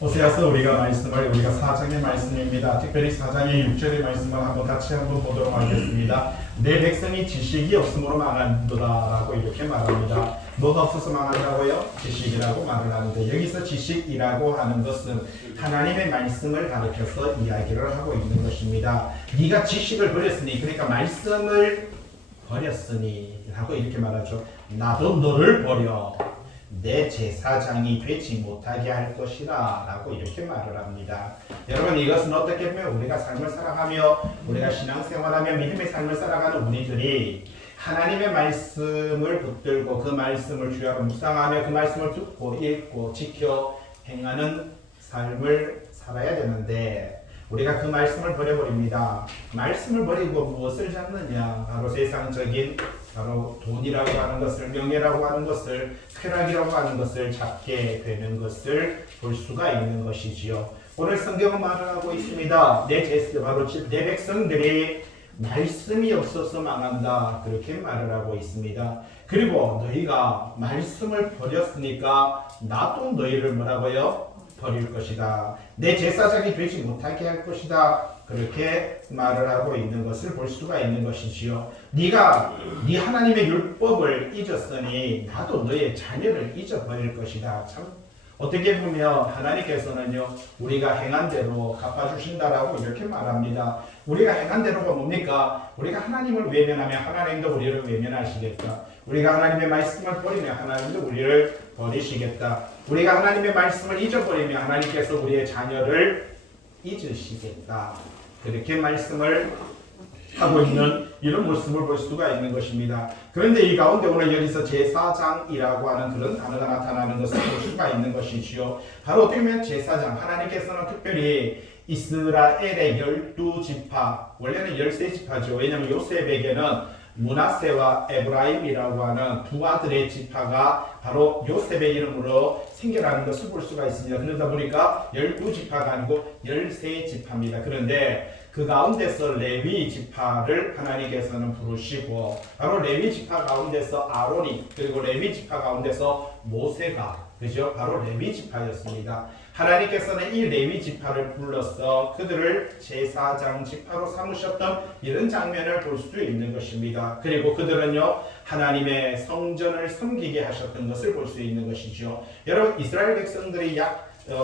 호세아서 우리가 4장의 말씀입니다. 특별히 4장의 6절의 말씀을 같이 한번 보도록 하겠습니다. 내 백성이 지식이 없으므로 망한도다라고 이렇게 말합니다. 뭐가 없어서 망한다고요? 지식이라고 말을 하는데, 여기서 지식이라고 하는 것은 하나님의 말씀을 가르쳐서 이야기를 하고 있는 것입니다. 네가 지식을 버렸으니, 그러니까 말씀을 버렸으니 라고 이렇게 말하죠. 나도 너를 버려 내 제사장이 되지 못하게 할 것이라 라고 이렇게 말을 합니다. 여러분, 이것은 어떻게 보면 우리가 삶을 살아가며 우리가 신앙생활하며 믿음의 삶을 살아가는 우리들이 하나님의 말씀을 붙들고 그 말씀을 주야로 묵상하며 그 말씀을 듣고 읽고 지켜 행하는 삶을 살아야 되는데, 우리가 그 말씀을 버려버립니다. 말씀을 버리고 무엇을 잡느냐? 바로 세상적인, 바로 돈이라고 하는 것을, 명예라고 하는 것을, 쾌락이라고 하는 것을 잡게 되는 것을 볼 수가 있는 것이지요. 오늘 성경은 말을 하고 있습니다. 바로 내 백성들이 말씀이 없어서 망한다, 그렇게 말을 하고 있습니다. 그리고 너희가 말씀을 버렸으니까 나도 너희를 뭐라고요? 버릴 것이다. 내 제사장이 되지 못하게 할 것이다. 그렇게 말을 하고 있는 것을 볼 수가 있는 것이지요. 네가 네 하나님의 율법을 잊었으니 나도 너의 자녀를 잊어버릴 것이다. 참 어떻게 보면 하나님께서는요, 우리가 행한 대로 갚아주신다라고 이렇게 말합니다. 우리가 행한 대로가 뭡니까? 우리가 하나님을 외면하면 하나님도 우리를 외면하시겠다. 우리가 하나님의 말씀을 버리면 하나님도 우리를 버리시겠다. 우리가 하나님의 말씀을 잊어버리면 하나님께서 우리의 자녀를 잊으시겠다. 그렇게 말씀을 하고 있는 이런 모습을 볼 수가 있는 것입니다. 그런데 이 가운데 오늘 여기서 제사장이라고 하는 그런 단어가 나타나는 것을 볼 수가 있는 것이지요. 바로 어떻게 보면 제사장, 하나님께서는 특별히 이스라엘의 12지파, 원래는 13지파죠. 왜냐하면 요셉에게는 므낫세와 에브라임이라고 하는 두 아들의 지파가 바로 요셉의 이름으로 생겨나는 것을 볼 수가 있습니다. 그러다 보니까 12지파가 아니고 13지파입니다. 그런데 그 가운데서 레위 지파를 하나님께서는 부르시고, 바로 레위 지파 가운데서 아론이, 그리고 레위 지파 가운데서 모세가, 그죠? 바로 레위 지파였습니다. 하나님께서는 이 레위 지파를 불러서 그들을 제사장 지파로 삼으셨던 이런 장면을 볼 수 있는 것입니다. 그리고 그들은요, 하나님의 성전을 섬기게 하셨던 것을 볼 수 있는 것이죠. 여러분, 이스라엘 백성들이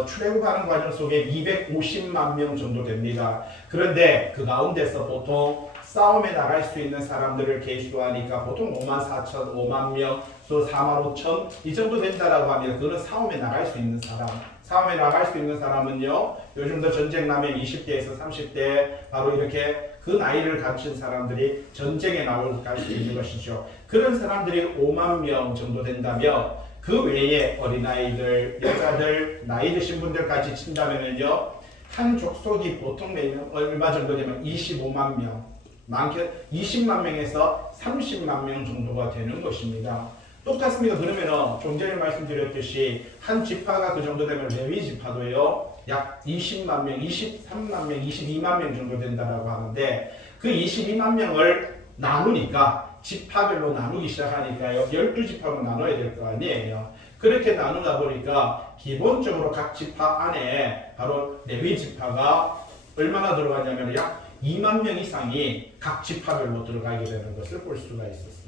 출애굽하는 과정 속에 250만 명 정도 됩니다. 그런데 그 가운데서 보통 싸움에 나갈 수 있는 사람들을 계수하니까 보통 5만 4천, 5만 명, 또 4만 5천 이 정도 된다라고 합니다. 그거는 싸움에 나갈 수 있는 사람. 싸움에 나갈 수 있는 사람은요, 요즘도 전쟁 나면 20대에서 30대 바로 이렇게 그 나이를 갖춘 사람들이 전쟁에 나갈 수 있는 것이죠. 그런 사람들이 5만 명 정도 된다면 그 외에 어린아이들, 여자들, 나이 드신 분들까지 친다면요, 한 족속이 보통 얼마 정도 되면 25만 명, 많게 20만 명에서 30만 명 정도가 되는 것입니다. 똑같습니다. 그러면 좀 전에 말씀드렸듯이 한 지파가 그 정도 되면 레위 지파도요, 약 20만 명, 23만 명, 22만 명 정도 된다라고 하는데, 그 22만 명을 나누니까 지파별로 나누기 시작하니까요, 12지파로 나눠야 될 거 아니에요. 그렇게 나누다 보니까 기본적으로 각 지파 안에 바로 레위 지파가 얼마나 들어가냐면 약 2만 명 이상이 각 지파별로 들어가게 되는 것을 볼 수가 있었습니다.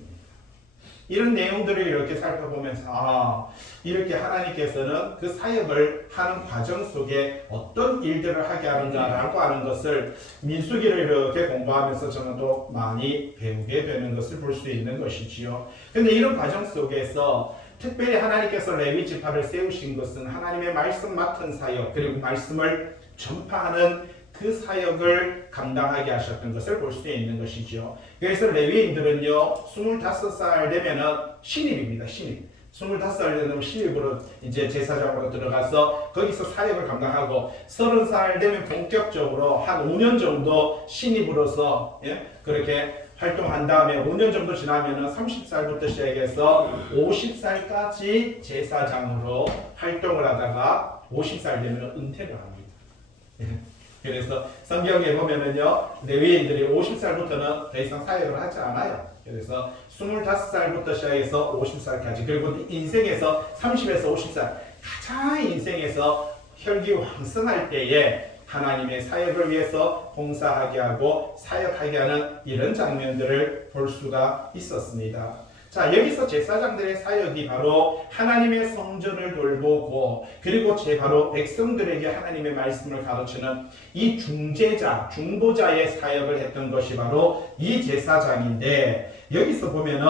이런 내용들을 이렇게 살펴보면서 이렇게 하나님께서는 그 사역을 하는 과정 속에 어떤 일들을 하게 하는가라고 하는 것을 민수기를 이렇게 공부하면서 저는 또 많이 배우게 되는 것을 볼 수 있는 것이지요. 그런데 이런 과정 속에서 특별히 하나님께서 레위 지파를 세우신 것은 하나님의 말씀 맡은 사역, 그리고 말씀을 전파하는 그 사역을 감당하게 하셨던 것을 볼 수 있는 것이죠. 그래서 레위인들은요, 25살 되면은 신입입니다. 신입. 25살 되면 신입으로 이제 제사장으로 들어가서 거기서 사역을 감당하고, 30살 되면 본격적으로 한 5년 정도 신입으로서 그렇게 활동한 다음에 5년 정도 지나면은 30살부터 시작해서 50살까지 제사장으로 활동을 하다가 50살 되면 은퇴를 합니다. 그래서 성경에 보면은요, 레위인들이 50살부터는 더 이상 사역을 하지 않아요. 그래서 25살부터 시작해서 50살까지, 그리고 인생에서 30에서 50살, 가장 인생에서 혈기왕성할 때에 하나님의 사역을 위해서 봉사하게 하고 사역하게 하는 이런 장면들을 볼 수가 있었습니다. 자, 여기서 제사장들의 사역이 바로 하나님의 성전을 돌보고 그리고 바로 백성들에게 하나님의 말씀을 가르치는 이 중재자, 중보자의 사역을 했던 것이 바로 이 제사장인데, 여기서 보면은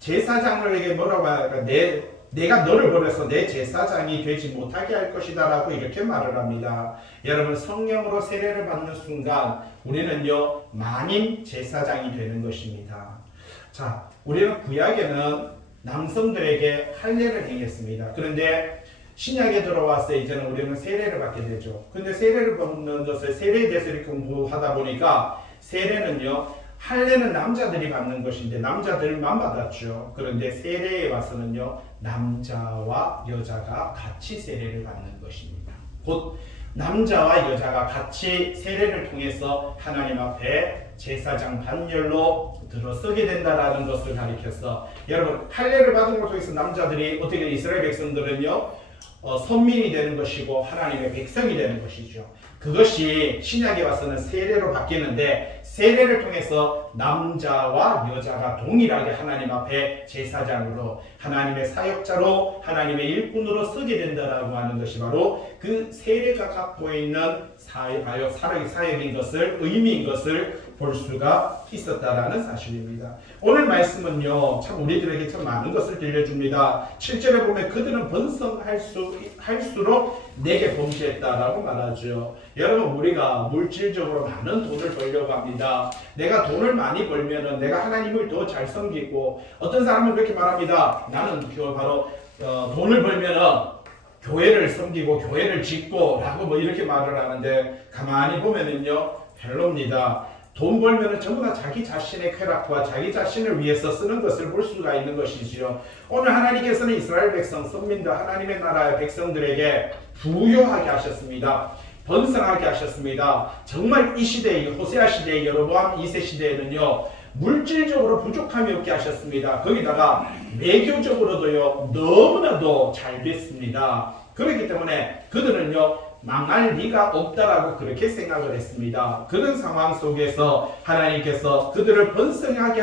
제사장에게 뭐라고 할까? 내가 너를 보내서 내 제사장이 되지 못하게 할 것이다 라고 이렇게 말을 합니다. 여러분, 성령으로 세례를 받는 순간 우리는요 만인 제사장이 되는 것입니다. 자, 우리는 구약에는 남성들에게 할례를 행했습니다. 그런데 신약에 들어와서 이제는 우리는 세례를 받게 되죠. 근데 세례를 받는 것을 세례에 대해서 이렇게 공부하다 보니까 세례는요, 할례는 남자들이 받는 것인데 남자들만 받았죠. 그런데 세례에 와서는요, 남자와 여자가 같이 세례를 받는 것입니다. 곧 남자와 여자가 같이 세례를 통해서 하나님 앞에 제사장 반열로 들어서게 된다라는 것을 가리켜서, 여러분, 할례를 받은 것 통해서 남자들이 어떻게 이스라엘 백성들은요 선민이 되는 것이고 하나님의 백성이 되는 것이죠. 그것이 신약에 와서는 세례로 바뀌는데, 세례를 통해서 남자와 여자가 동일하게 하나님 앞에 제사장으로, 하나님의 사역자로, 하나님의 일꾼으로 서게 된다라고 하는 것이 바로 그 세례가 갖고 있는 사역인 것을, 의미인 것을 볼 수가 있었다라는 사실입니다. 오늘 말씀은요, 참 우리들에게 참 많은 것을 들려줍니다. 7절에 보면 그들은 번성할수록 내게 범죄했다라고 말하죠. 여러분, 우리가 물질적으로 많은 돈을 벌려고 합니다. 내가 돈을 많이 벌면은 내가 하나님을 더 잘 섬기고, 어떤 사람은 그렇게 말합니다. 나는 바로 돈을 벌면은 교회를 섬기고 교회를 짓고 라고 뭐 이렇게 말을 하는데, 가만히 보면은요 별로입니다. 돈 벌면은 전부 다 자기 자신의 쾌락과 자기 자신을 위해서 쓰는 것을 볼 수가 있는 것이지요. 오늘 하나님께서는 이스라엘 백성, 선민들, 하나님의 나라의 백성들에게 부요하게 하셨습니다. 번성하게 하셨습니다. 정말 이 시대에, 호세아 시대에, 여로보암 2세 시대에는요 물질적으로 부족함이 없게 하셨습니다. 거기다가 외교적으로도요 너무나도 잘 됐습니다. 그렇기 때문에 그들은요 망할 리가 없다라고 그렇게 생각을 했습니다. 그런 상황 속에서 하나님께서 그들을 번성하게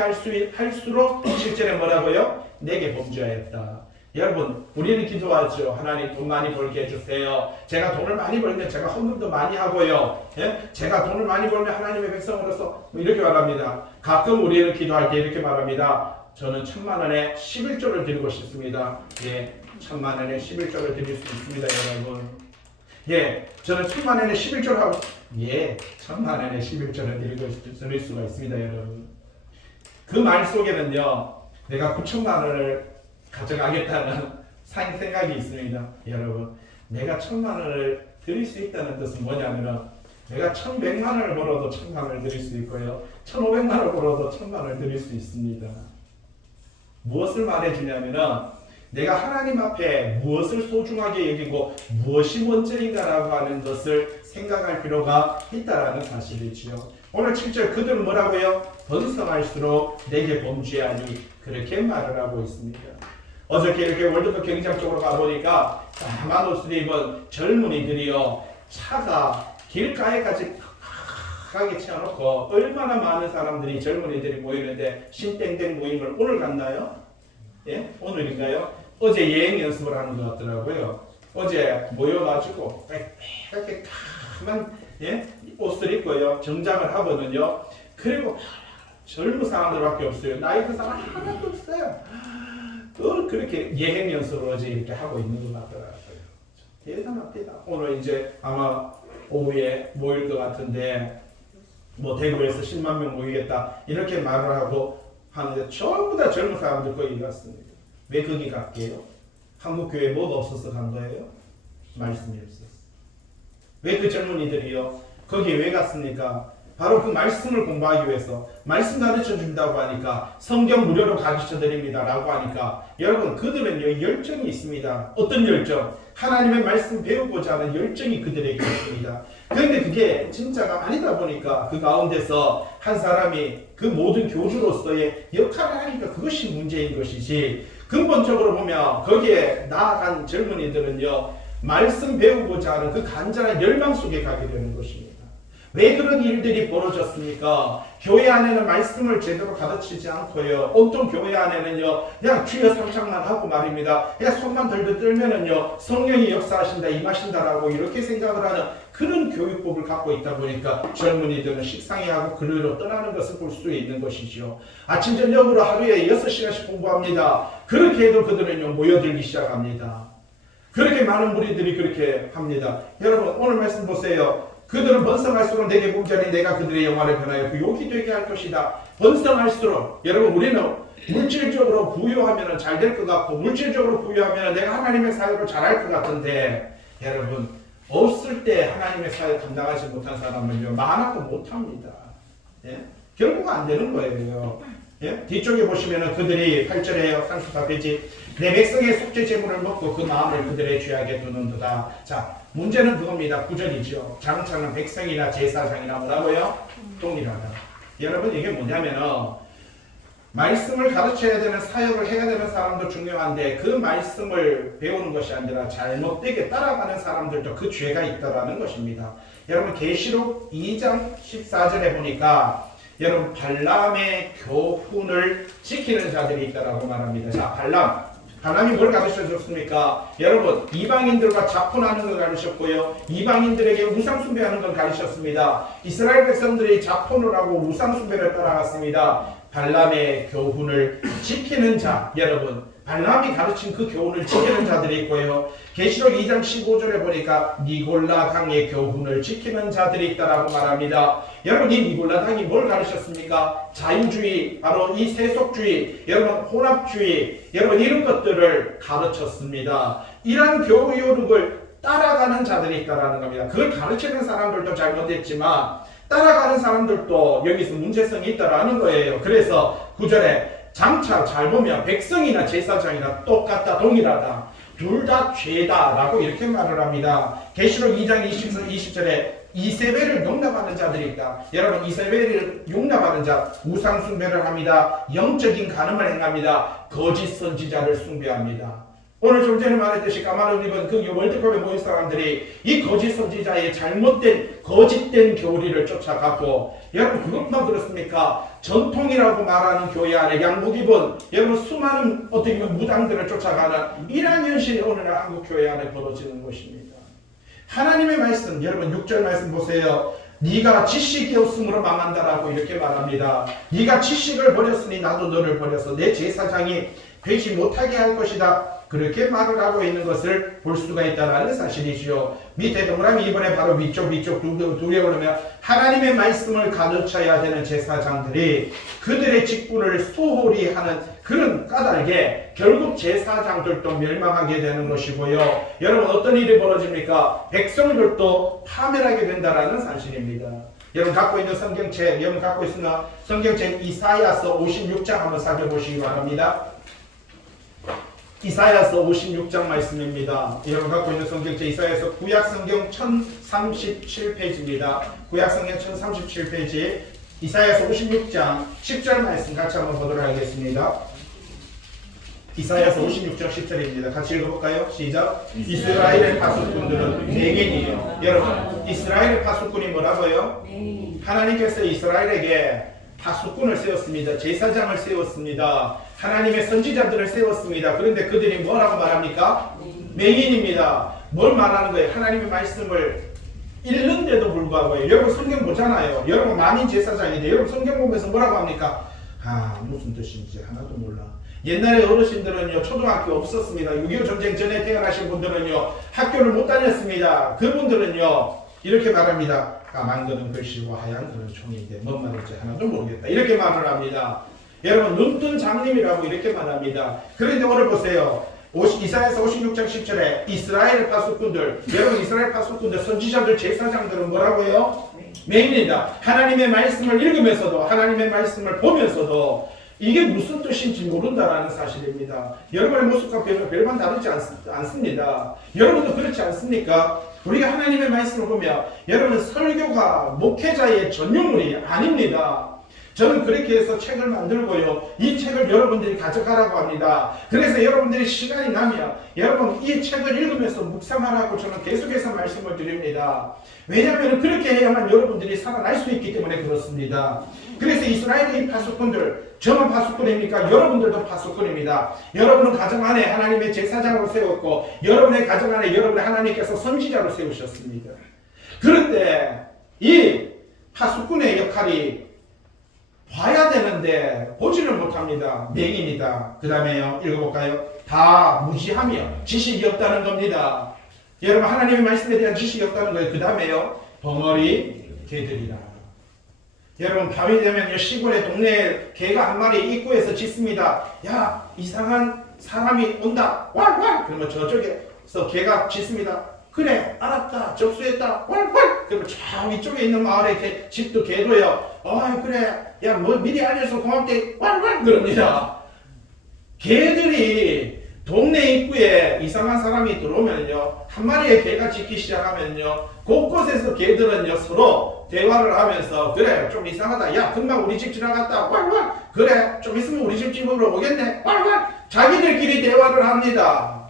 할수록 실제로 뭐라고요? 내게 범죄하였다. 여러분, 우리는 기도하죠. 하나님 돈 많이 벌게 해주세요. 제가 돈을 많이 벌면 제가 헌금도 많이 하고요. 예? 제가 돈을 많이 벌면 하나님의 백성으로서 뭐 이렇게 말합니다. 가끔 우리는 기도할 때 이렇게 말합니다. 저는 1000만원에 11조를 드리고 싶습니다. 예, 1000만원에 11조를 드릴 수 있습니다, 여러분. 예, 저는 1000만원에 11조를 하고, 예, 1000만원에 11조를 드릴 수가 있습니다, 여러분. 그 말 속에는요, 내가 9천만원을 가져가겠다는 생각이 있습니다. 여러분, 내가 1000만원을 드릴 수 있다는 뜻은 뭐냐면은, 내가 1100만원을 벌어도 1000만원을 드릴 수 있고요, 1500만원을 벌어도 1000만원을 드릴 수 있습니다. 무엇을 말해주냐면은, 내가 하나님 앞에 무엇을 소중하게 여기고 무엇이 먼저인가라고 하는 것을 생각할 필요가 있다라는 사실이지요. 오늘 7절 그들은 뭐라고요? 번성할수록 내게 범죄하니, 그렇게 말을 하고 있습니다. 어저께 이렇게 월드컵 경기장 쪽으로 가보니까 까만 옷을 입은 젊은이들이요 차가 길가에까지 가게 채워놓고 얼마나 많은 사람들이, 젊은이들이 모이는데, 신땡땡 모임을 오늘 갔나요? 예? 오늘인가요? 어제 예행 연습을 하는 것 같더라고요. 어제 모여가지고 이렇게 까만 옷을 입고요 정장을 하거든요. 그리고 젊은 사람들밖에 없어요. 나이 든 사람 하나도 없어요. 그렇게 예행 연습을 어제 이렇게 하고 있는 것 같더라고요. 대단합니다. 오늘 이제 아마 오후에 모일 것 같은데, 뭐 대구에서 10만 명 모이겠다 이렇게 말을 하고 하는데, 전부 다 젊은 사람들 거기 갔습니다. 왜 거기 갈게요? 한국 교회에 뭐가 없어서 간 거예요? 말씀이 없었어. 왜 그 젊은이들이요 거기에 왜 갔습니까? 바로 그 말씀을 공부하기 위해서. 말씀 가르쳐 준다고 하니까, 성경 무료로 가르쳐 드립니다 라고 하니까, 여러분, 그들은요 열정이 있습니다. 어떤 열정? 하나님의 말씀 배우고자 하는 열정이 그들에게 있습니다. 그런데 그게 진짜가 아니다 보니까 그 가운데서 한 사람이 그 모든 교주로서의 역할을 하니까 그것이 문제인 것이지, 근본적으로 보면 거기에 나아간 젊은이들은요 말씀 배우고자 하는 그 간절한 열망 속에 가게 되는 것입니다. 왜 그런 일들이 벌어졌습니까? 교회 안에는 말씀을 제대로 가르치지 않고요. 온통 교회 안에는요, 그냥 주여 상창만 하고 말입니다. 그냥 손만 들들 떨면은요, 성령이 역사하신다, 임하신다라고 이렇게 생각을 하는 그런 교육법을 갖고 있다 보니까 젊은이들은 식상해하고 그리로 떠나는 것을 볼 수 있는 것이죠. 아침 저녁으로 하루에 6시간씩 공부합니다. 그렇게 해도 그들은요, 모여들기 시작합니다. 그렇게 많은 무리들이 그렇게 합니다. 여러분, 오늘 말씀 보세요. 그들은 번성할수록 내게 몸자리 내가 그들의 영화를 변하여 부욕이 되게 할 것이다. 번성할수록 여러분 우리는 물질적으로 부유하면 잘 될 것 같고 물질적으로 부유하면 내가 하나님의 사역을 잘할 것 같은데 여러분 없을 때 하나님의 사역 감당하지 못한 사람은요 많아도 못합니다. 예? 결국 안 되는 거예요. 예? 뒤쪽에 보시면은 그들이 8절에 34페이지 내 백성의 속죄 제물을 먹고 그 마음을 그들의 죄악에 두는도다. 자, 문제는 그겁니다. 9절이죠. 장차는 백성이나 제사장이나 뭐라고요? 동일하다. 여러분 이게 뭐냐면은 말씀을 가르쳐야 되는 사역을 해야 되는 사람도 중요한데 그 말씀을 배우는 것이 아니라 잘못되게 따라가는 사람들도 그 죄가 있다라는 것입니다. 여러분 계시록 2장 14절에 보니까 여러분 발람의 교훈을 지키는 자들이 있다라고 말합니다. 자, 발람이 뭘 가르쳐줬습니까? 여러분 이방인들과 자폰하는 걸 가르쳤고요. 이방인들에게 우상숭배하는 걸 가르쳤습니다. 이스라엘 백성들이 자폰을 하고 우상숭배를 따라갔습니다. 발람의 교훈을 지키는 자, 여러분 발람이 가르친 그 교훈을 지키는 자들이 있고요. 계시록 2장 15절에 보니까 니골라 당의 교훈을 지키는 자들이 있다라고 말합니다. 여러분 이 니골라 당이 뭘 가르쳤습니까? 자유주의, 바로 이 세속주의, 여러분 혼합주의, 여러분 이런 것들을 가르쳤습니다. 이러한 교육을 따라가는 자들이 있다라는 겁니다. 그걸 가르치는 사람들도 잘못했지만 따라가는 사람들도 여기서 문제성이 있다라는 거예요. 그래서 9절에 장차 잘 보면 백성이나 제사장이나 똑같다, 동일하다. 둘 다 죄다 라고 이렇게 말을 합니다. 계시록 2장 20절에 이세벨을 용납하는 자들이 있다. 여러분 이세벨을 용납하는 자 우상 숭배를 합니다. 영적인 간음을 행합니다. 거짓 선지자를 숭배합니다. 오늘 좀 전에 말했듯이 까만 옷 입은 그 월드컵에 모인 사람들이 이 거짓 선지자의 잘못된 거짓된 교리를 쫓아가고 여러분 그것만 그렇습니까? 전통이라고 말하는 교회 안에 양복 입은 여러분 수많은 어떻게 보면 무당들을 쫓아가는 이러한 현실이 오늘날 한국 교회 안에 벌어지는 것입니다. 하나님의 말씀 여러분 6절 말씀 보세요. 네가 지식이 없음으로 망한다라고 이렇게 말합니다. 네가 지식을 버렸으니 나도 너를 버려서 내 제사장이 되지 못하게 할 것이다. 그렇게 말을 하고 있는 것을 볼 수가 있다는 사실이죠. 밑에 동그라미 이번에 바로 위쪽 두개 오르면 하나님의 말씀을 가르쳐야 되는 제사장들이 그들의 직분을 소홀히 하는 그런 까닭에 결국 제사장들도 멸망하게 되는 것이고요. 여러분 어떤 일이 벌어집니까? 백성들도 파멸하게 된다는 사실입니다. 여러분 갖고 있는 성경책, 여러분 갖고 있으면 성경책 이사야서 56장 한번 살펴보시기 바랍니다. 이사야서 56장 말씀입니다. 여러분 갖고 있는 성경책 이사야서 구약성경 1037페이지입니다. 구약성경 1037페이지 이사야서 56장 10절 말씀 같이 한번 보도록 하겠습니다. 이사야서 56장 10절입니다. 같이 읽어볼까요? 시작. 이스라엘의 파수꾼들은 맹인이에요. 여러분 이스라엘의 파수꾼이 뭐라고요? 하나님께서 이스라엘에게 파수꾼을 세웠습니다. 제사장을 세웠습니다. 하나님의 선지자들을 세웠습니다. 그런데 그들이 뭐라고 말합니까? 맹인입니다. 뭘 말하는 거예요? 하나님의 말씀을 읽는데도 불구하고 여러분 성경 보잖아요. 여러분 만인 제사장인데 여러분 성경 보면서 뭐라고 합니까? 무슨 뜻인지 하나도 몰라. 옛날에 어르신들은요 초등학교 없었습니다. 6.25 전쟁 전에 태어나신 분들은요 학교를 못 다녔습니다. 그분들은요 이렇게 말합니다. 까만 거는 글씨고 하얀 거는 총인데 뭔 말인지 하나도 모르겠다. 이렇게 말을 합니다. 여러분 눈뜬 장님이라고 이렇게 말합니다. 그런데 오늘 보세요. 이사야서 56장 10절에 이스라엘 파수꾼들, 여러분 이스라엘 파수꾼들, 선지자들, 제사장들은 뭐라고요? 맹인이다. 하나님의 말씀을 읽으면서도 하나님의 말씀을 보면서도 이게 무슨 뜻인지 모른다라는 사실입니다. 여러분의 모습과 별반 다르지 않습니다. 여러분도 그렇지 않습니까? 우리가 하나님의 말씀을 보면 여러분 설교가 목회자의 전유물이 아닙니다. 저는 그렇게 해서 책을 만들고요. 이 책을 여러분들이 가져가라고 합니다. 그래서 여러분들이 시간이 나면 여러분 이 책을 읽으면서 묵상하라고 저는 계속해서 말씀을 드립니다. 왜냐하면 그렇게 해야만 여러분들이 살아날 수 있기 때문에 그렇습니다. 그래서 이스라엘의 이 파수꾼들, 저만 파수꾼입니까? 여러분들도 파수꾼입니다. 여러분은 가정 안에 하나님의 제사장으로 세웠고 여러분의 가정 안에 여러분의 하나님께서 선지자로 세우셨습니다. 그런데 이 파수꾼의 역할이 봐야 되는데 보지를 못합니다. 맹입니다. 그 다음에요, 읽어볼까요? 다 무지하며 지식이 없다는 겁니다. 여러분 하나님의 말씀에 대한 지식이 없다는 거예요. 그 다음에요, 벙어리 개들이라. 여러분 밤이 되면 시골의 동네에 개가 한 마리 입구에서 짖습니다. 야, 이상한 사람이 온다. 왈왈. 그러면 저쪽에서 개가 짖습니다. 그래, 알았다. 접수했다. 왈왈. 그러면 저 위쪽에 있는 마을에 집도 개도요. 그래. 야, 뭐 미리 알려서 고맙대. 왈왈. 그럽니다. 개들이 동네 입구에 이상한 사람이 들어오면요, 한 마리의 개가 짖기 시작하면요, 곳곳에서 개들은요 서로 대화를 하면서, 그래 좀 이상하다. 야, 금방 우리 집 지나갔다. 왈왈. 그래, 좀 있으면 우리 집 집으로 오겠네. 왈왈. 자기들끼리 대화를 합니다.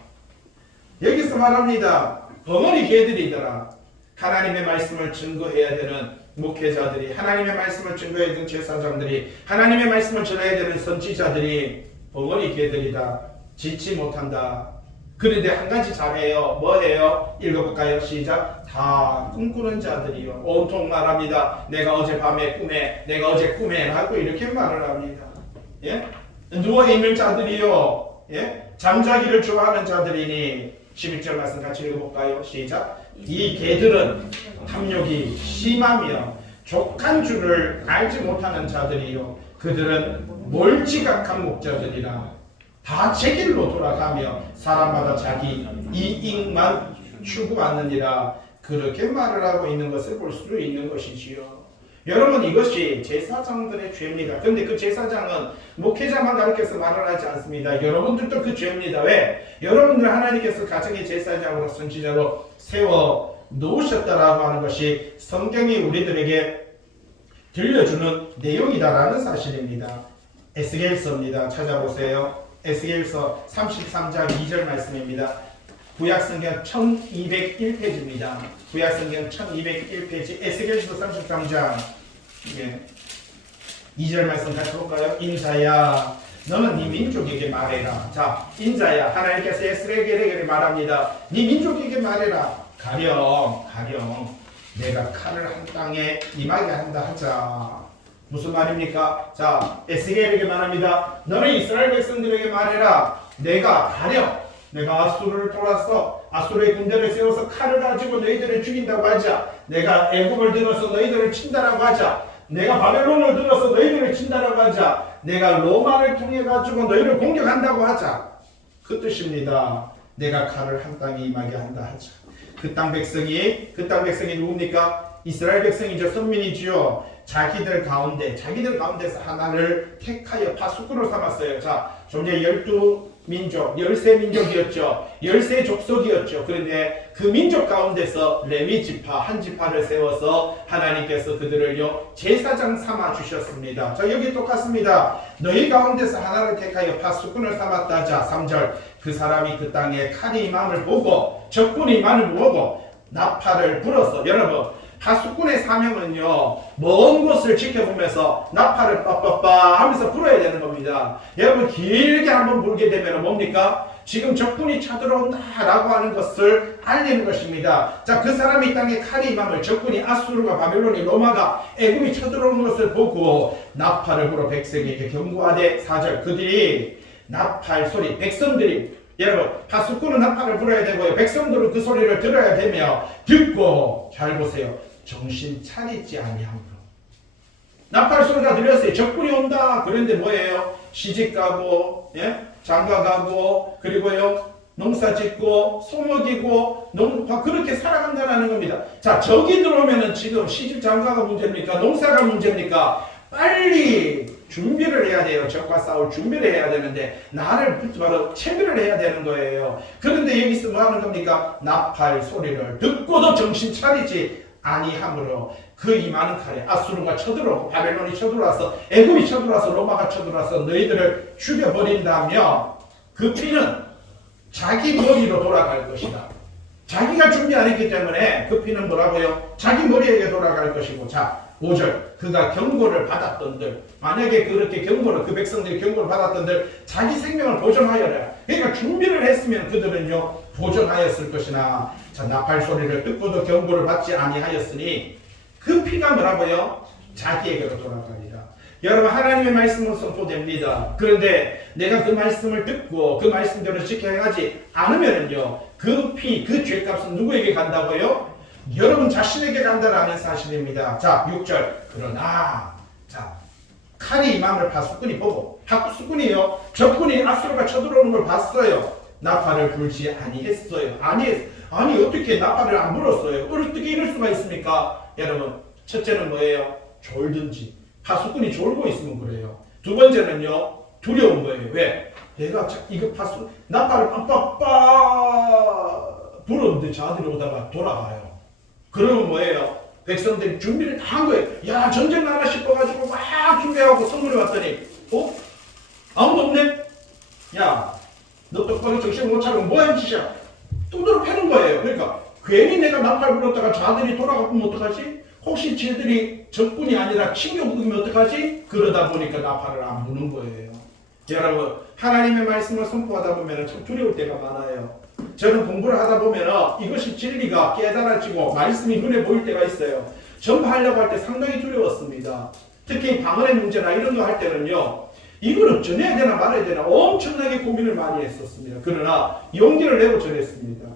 여기서 말합니다. 벙어리 개들이더라. 하나님의 말씀을 증거해야 되는 목회자들이, 하나님의 말씀을 증거해야 되는 제사장들이, 하나님의 말씀을 전해야 되는 선지자들이 벙어리 개들이다. 짓지 못한다. 그런데 한 가지 잘해요. 뭐 해요? 읽어볼까요? 시작. 다 꿈꾸는 자들이요. 온통 말합니다. 내가 어젯밤에 꿈에, 내가 어제 꿈에 라고 이렇게 말을 합니다. 예? 누워있는 자들이요. 예? 잠자기를 좋아하는 자들이니 11절 말씀 같이 읽어볼까요? 시작. 이 개들은 탐욕이 심하며 족한 줄을 알지 못하는 자들이요. 그들은 몰지각한 목자들이라. 다 제 길로 돌아가며 사람마다 자기 이익만 추구하느니라. 그렇게 말을 하고 있는 것을 볼 수 있는 것이지요. 여러분, 이것이 제사장들의 죄입니다. 그런데 그 제사장은 목회자만 가르쳐서 말을 하지 않습니다. 여러분들도 그 죄입니다. 왜? 여러분들 하나님께서 가정의 제사장으로 선지자로 세워 놓으셨다라고 하는 것이 성경이 우리들에게 들려주는 내용이다라는 사실입니다. 에스겔서입니다. 찾아보세요. 에스겔서 33장 2절 말씀입니다. 구약성경 1201페이지입니다. 구약성경 1201페이지 에스겔서 33장 2절 말씀 같이 볼까요? 인자야, 너는 네 민족에게 말해라. 자, 인자야, 하나님께서 에스겔에게 말합니다. 네 민족에게 말해라. 가령 내가 칼을 한 땅에 임하게 한다 하자. 무슨 말입니까? 자, 에스겔에게 말합니다. 너는 이스라엘 백성들에게 말해라. 내가 아수르를 돌아서 아수르의 군대를 세워서 칼을 가지고 너희들을 죽인다고 하자. 내가 애굽을 들어서 너희들을 친다라고 하자. 내가 바벨론을 들어서 너희들을 친다라고 하자. 내가 로마를 통해 가지고 너희를 공격한다고 하자. 그 뜻입니다. 내가 칼을 한 땅에 임하게 한다 하자. 그 땅 백성이 누굽니까? 이스라엘 백성이죠. 선민이지요. 자기들 가운데서 하나를 택하여 파수꾼으로 삼았어요. 자, 좀 전에 12민족, 13민족이었죠. 13족속이었죠. 그런데 그 민족 가운데서 레위 지파, 한 지파를 세워서 하나님께서 그들을요, 제사장 삼아 주셨습니다. 자, 여기 똑같습니다. 너희 가운데서 하나를 택하여 파수꾼을 삼았다. 자, 3절. 그 사람이 그 땅에 칼이 임함을 보고, 적군이 임함을 보고, 나팔을 불어서, 여러분, 파수꾼의 사명은요, 먼 곳을 지켜보면서 나팔을 빠빠빠 하면서 불어야 되는 겁니다. 여러분, 길게 한번 불게 되면 뭡니까? 지금 적군이 쳐들어온다 라고 하는 것을 알리는 것입니다. 자, 그 사람이 이 땅에 칼이 임함을, 적군이 아수르가 바벨론이 로마가 애굽이 쳐들어오는 것을 보고 나팔을 불어 백성에게 경고하되, 4절. 그들이 나팔 소리, 백성들이, 여러분, 파수꾼은 나팔을 불어야 되고요, 백성들은 그 소리를 들어야 되며, 듣고, 잘 보세요, 정신 차리지 아니함으로. 나팔 소리가 들렸어요. 적군이 온다. 그런데 뭐예요? 시집 가고, 장가 가고, 그리고요, 농사 짓고, 소 먹이고, 그렇게 살아간다는 겁니다. 자, 적이 들어오면은 지금 시집 장가가 문제입니까? 농사가 문제입니까? 빨리 준비를 해야 돼요. 적과 싸울 준비를 해야 되는데, 나를 바로 체비를 해야 되는 거예요. 그런데 여기서 뭐 하는 겁니까? 나팔 소리를 듣고도 정신 차리지 아니함으로 그 임하는 칼에 아수르가 쳐들어오고 바벨론이 쳐들어와서 애굽이 쳐들어와서 로마가 쳐들어와서 너희들을 죽여버린다면 그 피는 자기 머리로 돌아갈 것이다. 자기가 준비 안 했기 때문에 그 피는 뭐라고요? 자기 머리에게 돌아갈 것이고. 자, 5절. 그가 경고를 받았던들, 만약에 그렇게 경고를, 그 백성들이 경고를 받았던들 자기 생명을 보존하여라. 그러니까 준비를 했으면 그들은요 보존하였을 것이나, 자, 나팔 소리를 듣고도 경고를 받지 아니하였으니 그 피가 뭐라고요? 자기에게로 돌아가리라. 여러분, 하나님의 말씀은 선포됩니다. 그런데 내가 그 말씀을 듣고 그 말씀대로 지켜 행하지 않으면요 그 피, 그 죄값은 누구에게 간다고요? 여러분 자신에게 간다라는 사실입니다. 자, 6절. 그러나, 자, 칼이 임함을 파수꾼이 보고, 파수꾼이요 적군이 아수르가 쳐들어오는 걸 봤어요. 나팔을 불지 아니했어요. 아니 어떻게 나팔을 안 불었어요? 어떻게 이럴 수가 있습니까? 여러분, 첫째는 뭐예요? 졸든지, 파수꾼이 졸고 있으면 그래요. 두 번째는요 두려운 거예요. 왜? 내가 이거 나팔을 빡빡빡 불었는데 자들이 오다가 돌아가요. 그러면 뭐예요? 백성들이 준비를 다 한 거예요. 야, 전쟁 나라 싶어가지고 막 준비하고 선물이 왔더니 아무도 없네? 야, 너 똑바로 정신 못 차리고 뭐하는 짓이야? 두드러 패는 거예요. 그러니까 괜히 내가 나팔 불었다가 자들이 돌아가면 어떡하지? 혹시 쟤들이 적군이 아니라 친교국이면 어떡하지? 그러다 보니까 나팔을 안 부는 거예요. 여러분, 하나님의 말씀을 선포하다 보면 참 두려울 때가 많아요. 저는 공부를 하다 보면 이것이 진리가 깨달아지고 말씀이 눈에 보일 때가 있어요. 전파하려고 할 때 상당히 두려웠습니다. 특히 방언의 문제나 이런 거 할 때는요, 이거를 전해야 되나 말아야 되나 엄청나게 고민을 많이 했었습니다. 그러나 용기를 내고 전했습니다.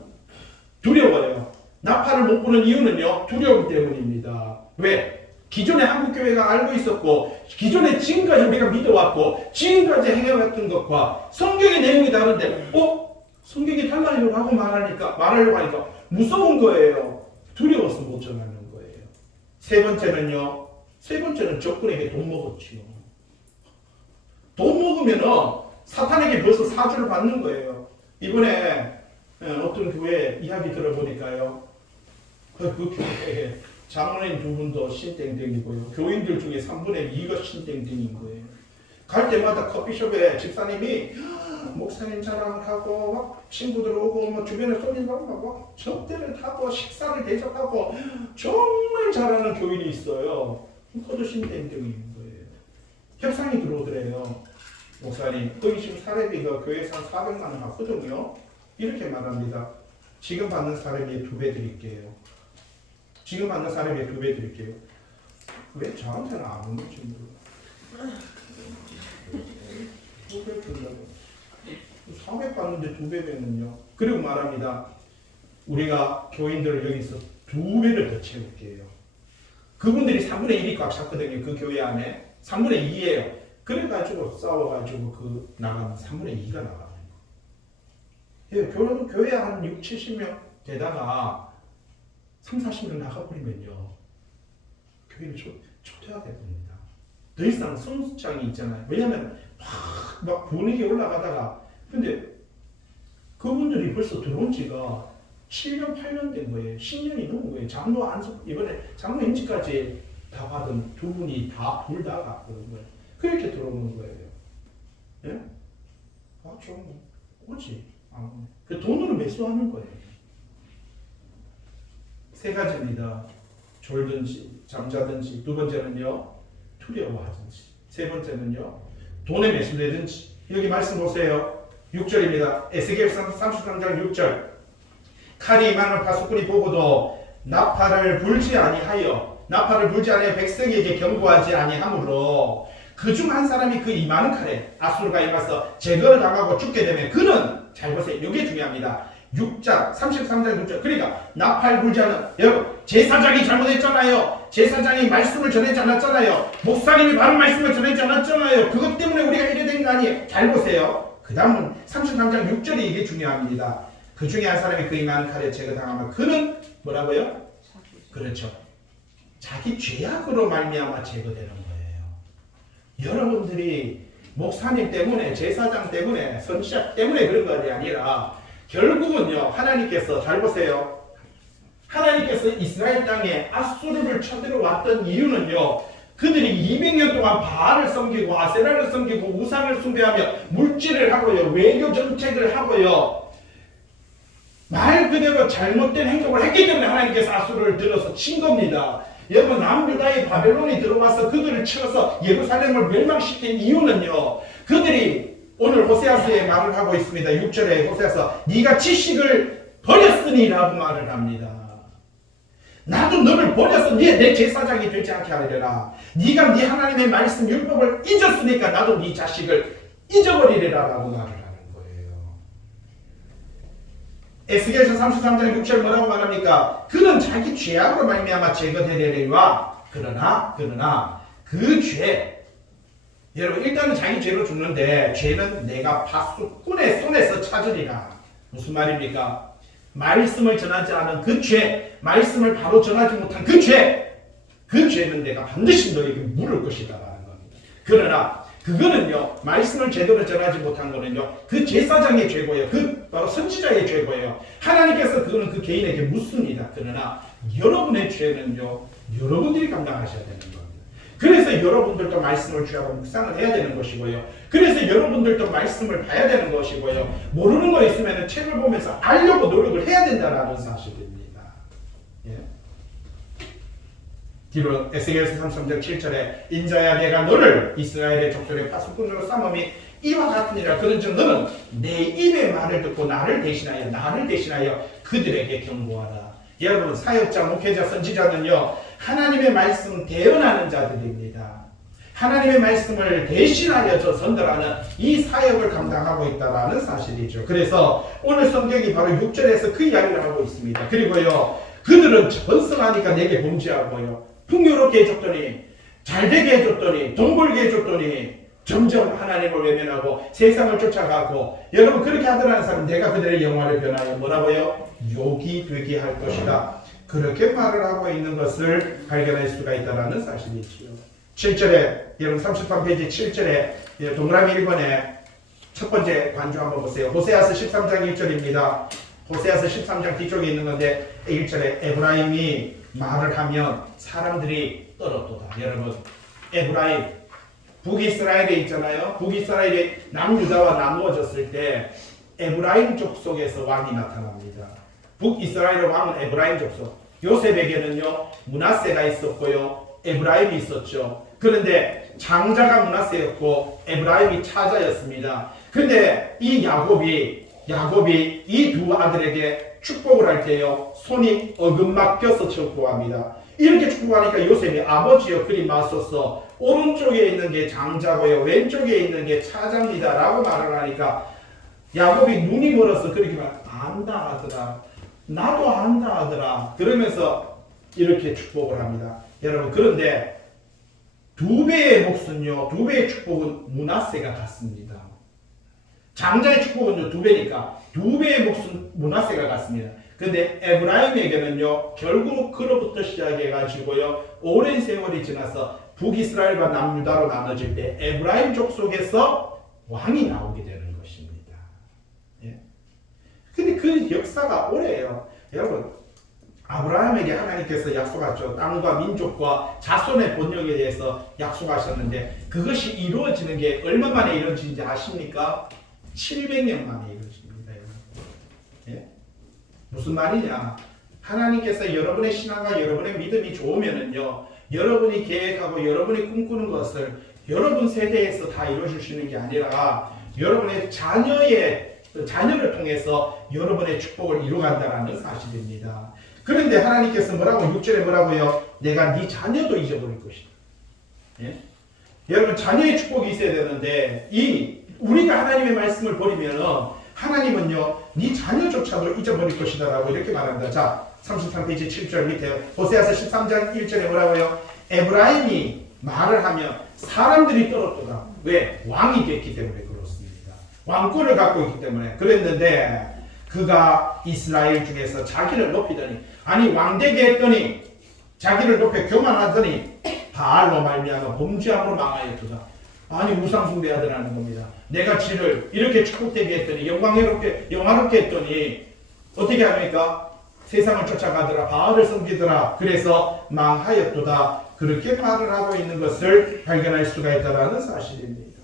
두려워요. 나팔을 못 부는 이유는요, 두려움 때문입니다. 왜? 기존의 한국교회가 알고 있었고, 기존에 지금까지 우리가 믿어왔고, 지금까지 행해왔던 것과 성경의 내용이 다른데, 성경이 달라요 하고 말하려고 하니까 무서운 거예요. 두려워서 못 전하는 거예요. 세 번째는 적군에게 돈 먹었지요. 돈 먹으면은 사탄에게 벌써 사주를 받는 거예요. 이번에 어떤 교회 이야기 들어보니까요, 그 교회에 장로님 두 분도 신땡땡이고요, 교인들 중에 3분의 2가 신땡땡인 거예요. 갈 때마다 커피숍에 집사님이 목사님 자랑을 하고 막 친구들 오고 뭐 주변에 손님 오고 접대를 하고 식사를 대접하고 정말 잘하는 교인이 있어요. 그것도 신땡땡인 거예요. 협상이 들어오더래요. 목사님, 거기 지금 사례비가 교회에서 400만 원 하거든요. 이렇게 말합니다. 지금 받는 사례비에 2배 드릴게요. 지금 받는 사례비에 2배 드릴게요. 왜 저한테는 안 오는지 몰라. 2배 준다고. 400 받는데 2배면은요. 그리고 말합니다. 우리가 교인들을 여기서 2배를 더 채울게요. 그분들이 3분의 1이 꽉 찼거든요. 그 교회 안에. 3분의 2예요. 그래가지고 싸워가지고 나가면 3분의 2가 나가요. 교회 한 6, 70명 되다가 3, 40명 나가버리면요. 교회를 초토화가 됩니다. 더 이상 성수장이 있잖아요. 왜냐면 막 분위기 올라가다가, 근데 그분들이 벌써 들어온 지가 7년, 8년 된 거예요. 10년이 넘은 거예요. 장로 이번에 장로 임직까지 다 받은 두 분이 둘 다 그런 거예요. 그렇게 들어오는 거예요. 예? 좀 오지. 그 돈으로 매수하는 거예요. 세 가지입니다. 졸든지, 잠자든지, 두 번째는요, 두려워하든지, 세 번째는요, 돈에 매수되든지. 여기 말씀 보세요. 6절입니다. 에스겔 33장 6절. 칼이 임하는 파수꾼이 보고도 나팔을 불지 아니하여 백성에게 경고하지 아니하므로 그중 한 사람이 그 임하는 칼에 아수르가 임해서 제거를 당하고 죽게 되면 그는, 잘 보세요. 이게 중요합니다. 33장 6절. 그러니까 나팔 불지 않은, 여러분, 제사장이 잘못했잖아요. 제사장이 말씀을 전하지 않았잖아요. 목사님이 바른 말씀을 전하지 않았잖아요. 그것 때문에 우리가 이래 된 거 아니에요. 잘 보세요. 그 다음은 33장 6절이 이게 중요합니다. 그 중에 한 사람이 그 임하는 칼에 제거당하면 그는 뭐라고요? 그렇죠. 자기 죄악으로 말미암아 제거되는 거예요. 여러분들이 목사님 때문에, 제사장 때문에, 선지자 때문에 그런 것이 아니라 결국은요, 하나님께서, 잘 보세요. 하나님께서 이스라엘 땅에 아수르를 쳐들어왔던 이유는요. 그들이 200년 동안 바알을 섬기고 아세라를 섬기고 우상을 숭배하며 물질을 하고요. 외교 정책을 하고요. 말 그대로 잘못된 행동을 했기 때문에 하나님께서 아수르를 들어서 친 겁니다. 여러분 남유다의 바벨론이 들어와서 그들을 쳐서 예루살렘을 멸망시킨 이유는요. 그들이 오늘 호세아서에 말을 하고 있습니다. 6절에 호세아서 네가 지식을 버렸으니 라고 말을 합니다. 나도 너를 버려서 내 제사장이 되지 않게 하리라. 네가 네 하나님의 말씀 율법을 잊었으니까 나도 네 자식을 잊어버리리라 라고 말을 하는 거예요. 에스겔서 33장 6절 뭐라고 말합니까? 그는 자기 죄악으로 말미암아 제거되리라. 그러나 그 죄, 여러분 일단은 자기 죄로 죽는데 죄는 내가 파수꾼의 손에서 찾으리라. 무슨 말입니까? 말씀을 전하지 않은 그 죄, 말씀을 바로 전하지 못한 그 죄는 내가 반드시 너에게 물을 것이다 라는 겁니다. 그러나 그거는요, 말씀을 제대로 전하지 못한 거는요, 그 제사장의 죄고요, 그 바로 선지자의 죄고요. 하나님께서 그거는 그 개인에게 묻습니다. 그러나 여러분의 죄는요, 여러분들이 감당하셔야 되는 겁니다. 그래서 여러분들도 말씀을 취하고 묵상을 해야 되는 것이고요. 그래서 여러분들도 말씀을 봐야 되는 것이고요. 모르는 거 있으면 책을 보면서 알려고 노력을 해야 된다는 사실입니다. 예. 뒤로 에스겔서 33장 7절에 인자야 내가 너를 이스라엘의 족속의 파수꾼으로 삼음이 이와 같으니라. 그런즉 너는 내 입의 말을 듣고 나를 대신하여 그들에게 경고하라. 여러분 사역자, 목회자, 선지자는요 하나님의 말씀 대언하는 자들입니다. 하나님의 말씀을 대신하여 전달하는 이 사역을 감당하고 있다는 사실이죠. 그래서 오늘 성경이 바로 6절에서 그 이야기를 하고 있습니다. 그리고요 그들은 번성하니까 내게 범죄하고요 풍요롭게 해줬더니 잘되게 해줬더니 돈 벌게 해줬더니 점점 하나님을 외면하고 세상을 쫓아가고, 여러분 그렇게 하더라는 사람 내가 그들의 영화를 변하여 뭐라고요? 욕이 되게 할 것이다. 그렇게 말을 하고 있는 것을 발견할 수가 있다는 사실이지요. 7절에 여러분 33페이지 7절에 동그라미 1번에 첫 번째 관주 한번 보세요. 호세아서 13장 1절입니다. 호세아서 13장 뒤쪽에 있는 건데 1절에 에브라임이 말을 하면 사람들이 떨었도다. 여러분 에브라임 북이스라엘에 있잖아요. 북이스라엘이 남유다와 나누어졌을 때 에브라임 족속에서 왕이 나타납니다. 북이스라엘의 왕은 에브라임 족속. 요셉에게는요 므낫세가 있었고요 에브라임이 있었죠. 그런데 장자가 므낫세였고 에브라임이 차자였습니다. 그런데 이 야곱이 이 두 아들에게 축복을 할 때요 손이 어긋맞겨서 축복합니다. 이렇게 축복하니까 요셉이 아버지여 그리 맞서서 오른쪽에 있는 게 장자고요 왼쪽에 있는 게 차자입니다 라고 말을 하니까 야곱이 눈이 멀어서 그렇게 안다 하더라, 나도 안다 하더라 그러면서 이렇게 축복을 합니다. 여러분 그런데 두 배의 몫은요, 두 배의 축복은 므낫세가 갖습니다. 장자의 축복은요 두 배니까 두 배의 몫은 므낫세가 갖습니다. 근데 에브라임에게는요 결국 그로부터 시작해가지고요 오랜 세월이 지나서 북이스라엘과 남유다로 나눠질 때 에브라임 족속에서 왕이 나오게 되는 것입니다. 예. 근데 그 역사가 오래요. 여러분 아브라함에게 하나님께서 약속하셨죠. 땅과 민족과 자손의 번영에 대해서 약속하셨는데 그것이 이루어지는 게 얼마 만에 이루어지는지 아십니까? 700년 만에 이루어집니다. 예? 무슨 말이냐? 하나님께서 여러분의 신앙과 여러분의 믿음이 좋으면은요, 여러분이 계획하고 여러분이 꿈꾸는 것을 여러분 세대에서 다 이루어주시는 게 아니라 여러분의 자녀를 통해서 여러분의 축복을 이루어간다는 사실입니다. 그런데 하나님께서 뭐라고 6절에 뭐라고요? 내가 네 자녀도 잊어버릴 것이다. 예? 여러분 자녀의 축복이 있어야 되는데 우리가 하나님의 말씀을 버리면 하나님은요 네 자녀조차도 잊어버릴 것이다 라고 이렇게 말합니다. 자 33페이지 7절 밑에 호세아서 13장 1절에 뭐라고요? 에브라임이 말을 하면 사람들이 떨었도다. 왜? 왕이 됐기 때문에 그렇습니다. 왕권을 갖고 있기 때문에 그랬는데 그가 이스라엘 중에서 자기를 높이더니 왕되게 했더니 자기를 높여 교만하더니 바알로 말미암아 범죄함으로 망하였도다. 우상 숭배하더라는 겁니다. 내가 지를 이렇게 축복되게 했더니 영화롭게 했더니 어떻게 합니까? 세상을 쫓아가더라. 바알을 섬기더라. 그래서 망하였도다. 그렇게 말을 하고 있는 것을 발견할 수가 있다는 사실입니다.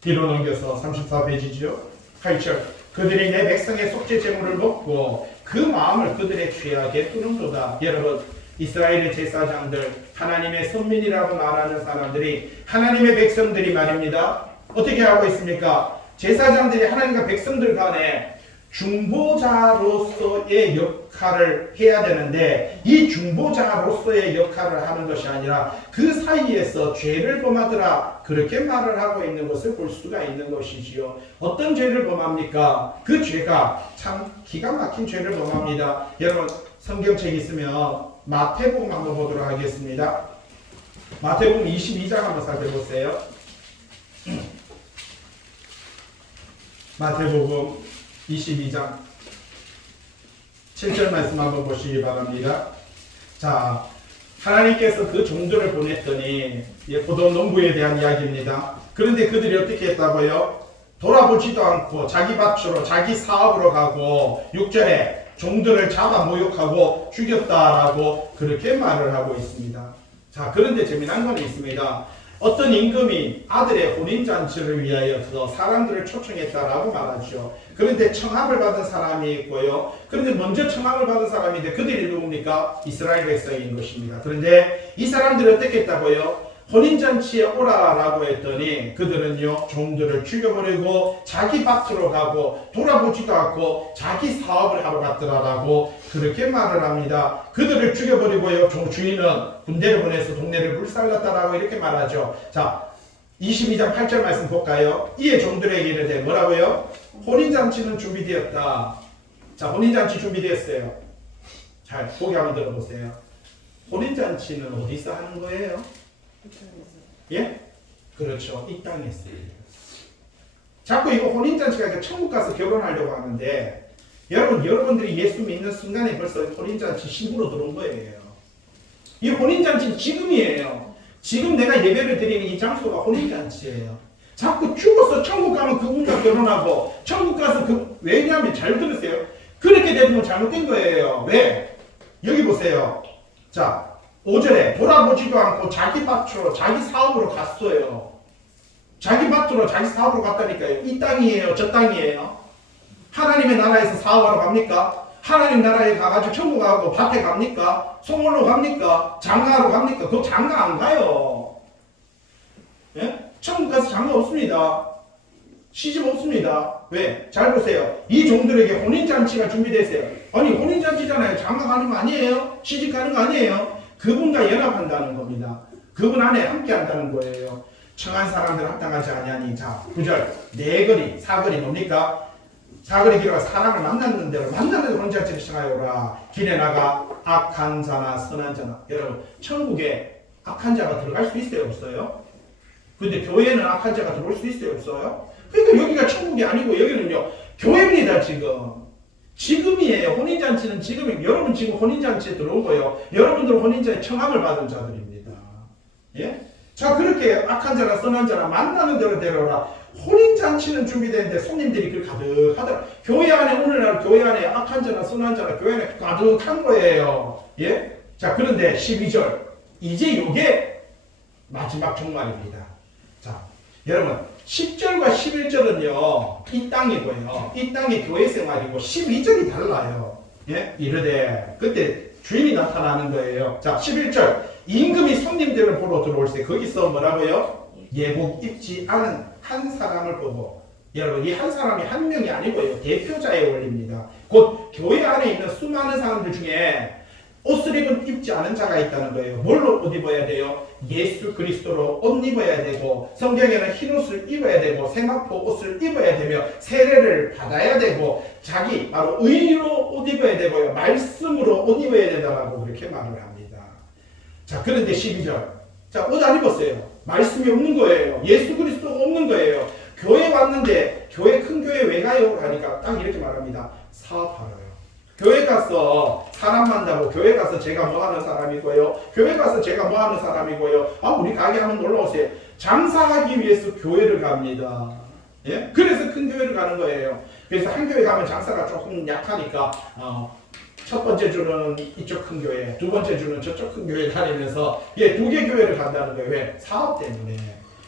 뒤로 넘겨서 34페이지죠. 8절. 그들이 내 백성의 속죄 제물을 먹고 그 마음을 그들의 죄악에 두는도다. 여러분, 이스라엘의 제사장들, 하나님의 선민이라고 말하는 사람들이, 하나님의 백성들이 말입니다. 어떻게 하고 있습니까? 제사장들이 하나님과 백성들 간에 중보자로서의 역할을 해야 되는데, 이 중보자로서의 역할을 하는 것이 아니라 그 사이에서 죄를 범하더라, 그렇게 말을 하고 있는 것을 볼 수가 있는 것이지요. 어떤 죄를 범합니까? 그 죄가 참 기가 막힌 죄를 범합니다. 여러분, 성경책 있으면 마태복음 한번 보도록 하겠습니다. 마태복음 22장 한번 살펴보세요. 마태복음 22장 7절 말씀 한번 보시기 바랍니다. 자, 하나님께서 그 종들을 보냈더니, 포도 농부에 대한 이야기입니다. 그런데 그들이 어떻게 했다고요? 돌아보지도 않고 자기 밭으로, 자기 사업으로 가고, 6절에 종들을 잡아 모욕하고 죽였다라고 그렇게 말을 하고 있습니다. 자, 그런데 재미난 건 있습니다. 어떤 임금이 아들의 혼인잔치를 위하여서 사람들을 초청했다라고 말하죠. 그런데 청함을 받은 사람이 있고요. 그런데 먼저 청함을 받은 사람인데 그들이 누굽니까? 이스라엘 백성인 것입니다. 그런데 이 사람들이 어떻게 했다고요? 혼인잔치에 오라라고 했더니 그들은요, 종들을 죽여버리고 자기 밭으로 가고 돌아보지도 않고 자기 사업을 하러 갔더라라고 그렇게 말을 합니다. 그들을 죽여버리고요, 주인은 군대를 보내서 동네를 불살랐다라고 이렇게 말하죠. 자, 22장 8절 말씀 볼까요? 이에 종들에게 이르되 뭐라고요? 혼인잔치는 준비되었다. 자, 혼인잔치 준비되었어요. 잘 보기 한번 들어보세요. 혼인잔치는 어디서 하는 거예요? 예? 그렇죠. 이 땅에서요. 자꾸 이거 혼인잔치가 이렇게 천국 가서 결혼하려고 하는데, 여러분들이 예수 믿는 순간에 벌써 혼인잔치 신부로 들어온 거예요. 이 혼인잔치는 지금이에요. 지금 내가 예배를 드리는 이 장소가 혼인잔치예요. 자꾸 죽어서 천국 가면 그분과 결혼하고, 천국 가서 왜냐하면 잘 들으세요. 그렇게 되면 잘못된 거예요. 왜? 여기 보세요. 자, 5절에 돌아보지도 않고 자기 밭으로, 자기 사업으로 갔어요. 자기 밭으로, 자기 사업으로 갔다니까요. 이 땅이에요? 저 땅이에요? 하나님의 나라에서 사업하러 갑니까? 하나님 나라에 가가지고 천국 가고 밭에 갑니까? 소몰로 갑니까? 장가하러 갑니까? 그 장가 안 가요. 예? 천국 가서 장가 없습니다. 시집 없습니다. 왜? 잘 보세요. 이 종들에게 혼인잔치가 준비되세요. 아니, 혼인잔치잖아요. 장가 가는 거 아니에요? 시집 가는 거 아니에요? 그분과 연합한다는 겁니다. 그분 안에 함께 한다는 거예요. 청한 사람들 합당하지 아니하니. 자, 9절. 네거리, 사거리 뭡니까? 사거리 길어가 사람을 만났는 대로 만나는 대로 혼자지를 시나요라. 길에 나가 악한 자나 선한 자나. 여러분, 천국에 악한 자가 들어갈 수 있어요, 없어요? 근데 교회는 악한 자가 들어올 수 있어요, 없어요? 그러니까 여기가 천국이 아니고 여기는요, 교회입니다, 지금. 지금이에요. 혼인잔치는 지금이에요. 여러분 지금 혼인잔치에 들어온 거예요. 여러분들은 혼인잔치에 청함을 받은 자들입니다. 예? 자, 그렇게 악한 자나 선한 자나 만나는 대로 데려오라. 혼인잔치는 준비되는데 손님들이 그 가득하더라. 교회 안에, 오늘날 교회 안에 악한 자나 선한 자나 교회 안에 가득한 거예요. 예? 자, 그런데 12절. 이제 요게 마지막 종말입니다. 자, 여러분 10절과 11절은요, 이 땅이고요. 이 땅이 교회 생활이고 12절이 달라요. 예? 이르되 그때 주인이 나타나는 거예요. 자, 11절. 임금이 손님들을 보러 들어올 때 거기서 뭐라고요? 예복 입지 않은 한 사람을 보고. 여러분, 이 한 사람이 한 명이 아니고요, 대표자의 원리입니다. 곧 교회 안에 있는 수많은 사람들 중에 옷을 입지 않은 자가 있다는 거예요. 뭘로 옷 입어야 돼요? 예수 그리스도로 옷 입어야 되고, 성경에는 흰 옷을 입어야 되고, 세마포 옷을 입어야 되며, 세례를 받아야 되고, 자기 바로 의로 옷 입어야 되고요, 말씀으로 옷 입어야 된다고 그렇게 말을 합니다. 자, 그런데 12절. 자, 옷 안 입었어요. 말씀이 없는 거예요. 예수 그리스도가 없는 거예요. 교회 왔는데, 큰 교회 왜 가요? 하니까 딱 이렇게 말합니다. 사업하러요. 교회 가서 사람 만나고, 교회 가서 제가 뭐 하는 사람이고요, 교회 가서 제가 뭐 하는 사람이고요, 우리 가게 한번 놀러 오세요. 장사하기 위해서 교회를 갑니다. 예? 그래서 큰 교회를 가는 거예요. 그래서 한 교회 가면 장사가 조금 약하니까 첫 번째 주는 이쪽 큰 교회, 두 번째 주는 저쪽 큰 교회 다니면서 두 개 교회를 간다는 거예요. 왜? 사업 때문에.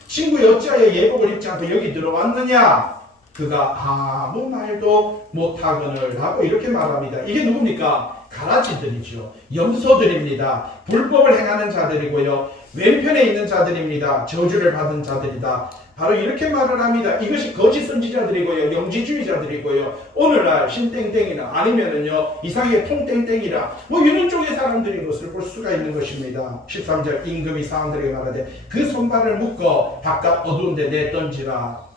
친구 어찌하여 예복을 입지 않고 여기 들어왔느냐? 그가 아무 말도 못하거늘 하고 이렇게 말합니다. 이게 누굽니까? 가라지들이죠. 염소들입니다. 불법을 행하는 자들이고요. 왼편에 있는 자들입니다. 저주를 받은 자들이다. 바로 이렇게 말을 합니다. 이것이 거짓 선지자들이고요. 영지주의자들이고요. 오늘날 신땡땡이나 아니면은요 이상하게 통땡땡이라 뭐 이런 쪽의 사람들인 것을 볼 수가 있는 것입니다. 13절 임금이 사람들에게 말하되 그 손발을 묶어 바깥 어두운 데 내던지라.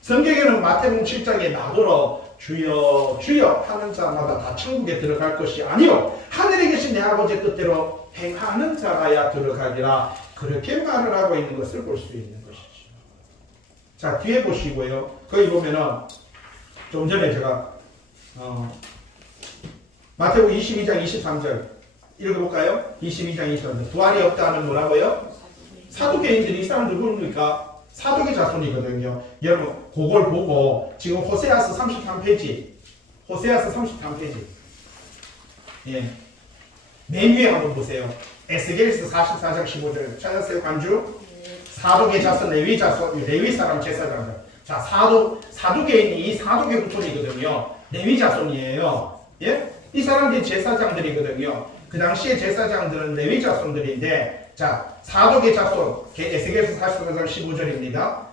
성경에는 마태복음 7장에 나더러 주여 주여 하는 자마다 다 천국에 들어갈 것이 아니요 하늘에 계신 내 아버지의 뜻대로 행하는 자가야 들어가리라. 그렇게 말을 하고 있는 것을 볼 수 있는 것이죠. 자, 뒤에 보시고요. 거기 보면은 좀 전에 제가 마태복음 22장 23절 읽어볼까요? 22장 23절 부활이 없다는 뭐라고요? 사두개인들이 이 사람 누구입니까? 사두개 자손이거든요. 여러분 그걸 보고 지금 호세아서 33페이지 호세아서 33페이지 예. 맨 위에 한번 보세요. 에스겔서 44장 15절 찾았어요? 관주? 사두개 자손 레위 자손 레위 사람 제사장들. 자 사두개인이 이 사두개 후손이거든요. 레위 자손이에요. 예? 이 사람들이 제사장들이거든요. 그 당시에 제사장들은 레위 자손들인데 자, 사도계 자손, 에스겔서 44장 15절입니다.